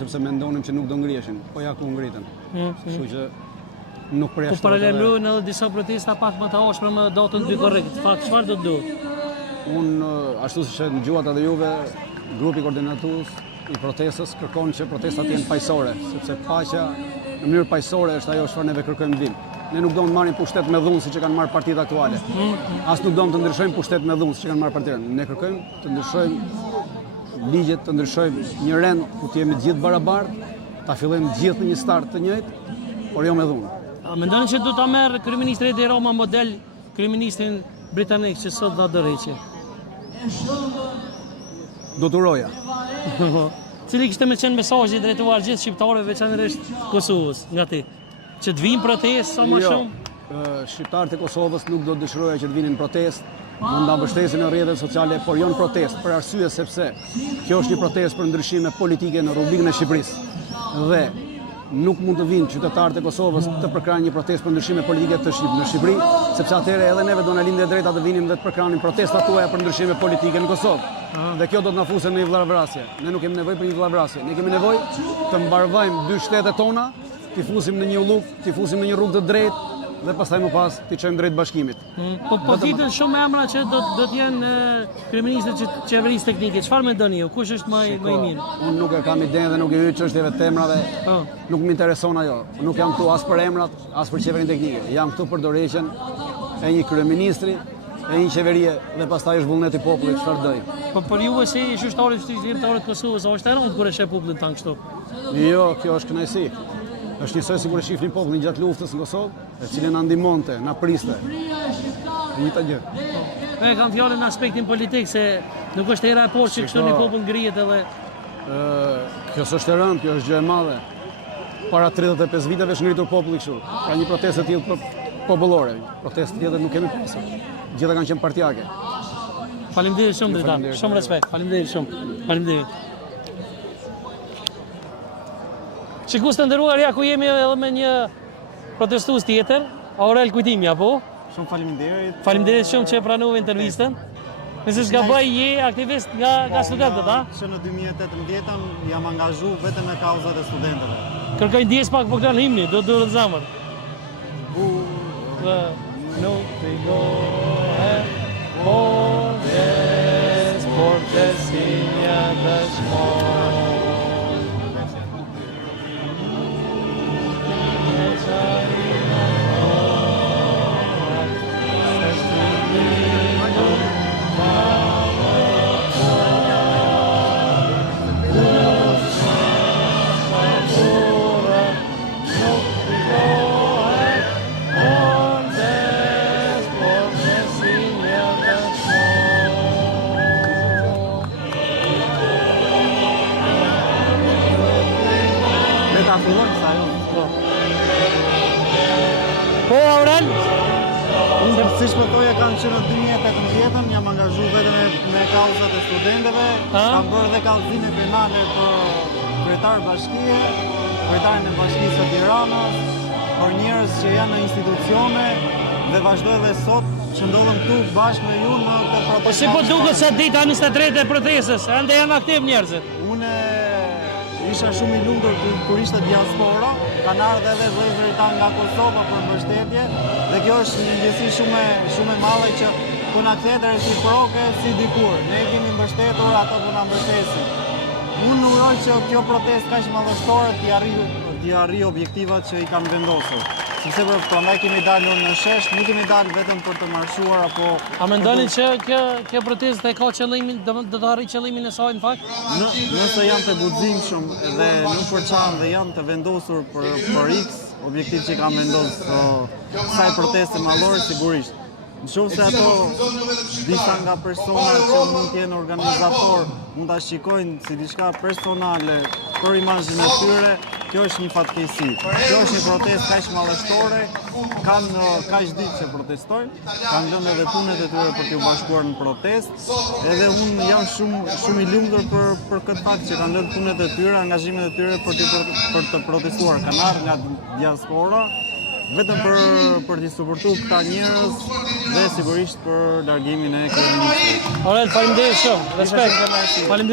sepse mendonim që nuk do ngriheshin, po ja ku ngritën. Kështu që nuk përjashtohet. Po paralelojnë edhe disa protesta pak më të ashpra me datën 2 korrekt. Fakt çfarë do të duhet? Unë ashtu siç e dëgjuat edhe juve, grupi koordinatues i protestës kërkon që protestat jenë paqësore, sepse paqja në mënyrë paqësore është ajo çfarë neve kërkojmë vim. Ne nuk do të marrim pushtet me dhunë siç e kanë marrë partitë aktuale. As nuk do të ndryshojmë pushtet me dhunë siç e kanë marrë partitë. Ne kërkojmë të ndryshojmë ligjet, të ndryshojmë një rend ku të jemi gjithë barabartë, ta fillojmë gjithë në një start të njëjtë, por jo me dhunë. A mendoni që do ta merr kryeministri Edi Rama model kryeministrin britanik që sot dha dorëheqje? Do të uroja. Cili kishte më qenë mesazhi drejtuar gjithë shqiptarëve, veçanërisht Kosovës, nga ti? Që të vinë protestë sa më shumë? Shqiptarët e Kosovës nuk do të dëshirojnë që të vinin protestë, mund ta mbështesin në rrjetet sociale, por jo në protestë, për arsye sepse kjo është një protestë për ndryshime politike në rrugën e Shqipërisë. Dhe nuk mund të vinë qytetarët e Kosovës të përkrajnë një protestë për ndryshime politike në Shqipëri, sepse atëherë edhe neve do na lindë drejta të vinim dhe të përkrajnim protestat tuaja për ndryshime politike në Kosovë. Dhe kjo do të na fusë në një vllahvrasje. Ne nuk kemi nevojë për një vllahvrasje. Ne kemi nevojë të mbarvojmë dy shtetet tona, t'i fusim në një ulluk, t'i fusim në një rrugë të drejtë dhe pastaj më pas t'i çojmë drejt bashkimit. Po fitën shumë emra që do të jenë kryeministët e qeverisë teknike. Çfarë mendoni ju? Kush është më i mirë? Unë nuk e kam idenë dhe nuk e hyj çështjeve të emrave. Nuk më intereson ajo. Nuk jam këtu as për emrat, as për qeverinë teknike. Jam këtu për dorëheqjen e një kryeministri, e një qeverie dhe pastaj është vullneti i popullit çfarë doj. Po për ju si shqiptarët të Kosovës, a është e rëndë kur e sheh popullin tan kështu? Jo, kjo është kënaqësi. Është njësoj si kur e shifnin popullin gjatë luftës në Kosovë, e cili na ndihmonte, na priste. Njëta gjë. E kam fjalën në aspektin politik se nuk është era e poshtë që kështu një popull ngrihet edhe. Kjo s'është e rëndë, kjo është gjë e madhe. Para 35 viteve është ngritur populli kështu. Ka një protestë të tillë popullore. Protestë tjetër nuk kemi pasur. Gjitha kanë qenë partijake. Faleminderit shumë drejtar. Shumë respekt. Faleminderit shumë. Faleminderit. Shikues të nderuar, ja ku jemi edhe me një protestues tjetër, Aurel Kujtimi apo? Shumë faleminderit. Faleminderit shumë që pranove intervistën. Nëse s'gaboj, je aktivist nga studentët, a? Që në 2018 jam angazhu vetëm me kauzat e studentëve. Kërkoj ndjes pak po këtan himni, do të durë të zamër. Nuk të gohet, por të sinja dhe shmoj. Po, Aurel? Unë si shpëtoja kanë që në 2018 jam angazhu vetëm me kauzat e studentëve, kam bërë dhe kallëzime penale për kryetar bashkie, kryetarin e bashkisë së Tiranës, për njerëz që janë në institucione dhe vazhdoj dhe sot që ndodhem këtu bashkë me ju në këtë protestë. Po si po duket sa dita 23 e protestës, ende janë aktiv njerëzit? Unë isha shumë i lumtur kur ishte diaspora, kanë ardhur edhe vëllezërit tanë nga Kosova për mbështetje dhe kjo është një gjësi shumë e madhe që po na kthehet reciproke si dikur. Ne kemi mbështetur ato që na mbështesin. Unë uroj që kjo protestë kaq madhështore t'i arrijë objektivat që i kanë vendosur. Sepse prandaj kemi dalur në shesh, nuk kemi dalë vetëm për të marshuar apo. A mendoni që kjo protestë ka qëllimin, do të arrijë qëllimin e saj në fakt? Nëse janë të guximshëm dhe nuk përçan dhe janë të vendosur për X objektiv që kanë vendosur kësaj proteste mallore sigurisht. Nëse ato disa nga personat që mund të jenë organizator mund ta shikojnë si diçka personale për imazhin e tyre, kjo është një fatkeqësi. Kjo është një protestë kaq madhështore, kanë kaq ditë që protestojnë, kanë lënë edhe punët e tyre për t'u bashkuar në protestë, edhe unë jam shumë i lumtur për këtë fakt që kanë lënë punët e tyre, angazhimet e tyre për të protestuar. Kanë ardhur nga diaspora vetëm për t'i suportuar këta njerëz dhe sigurisht për largimin e kryeministrit. Aurel, faleminderit shumë. Respekt. Faleminderit.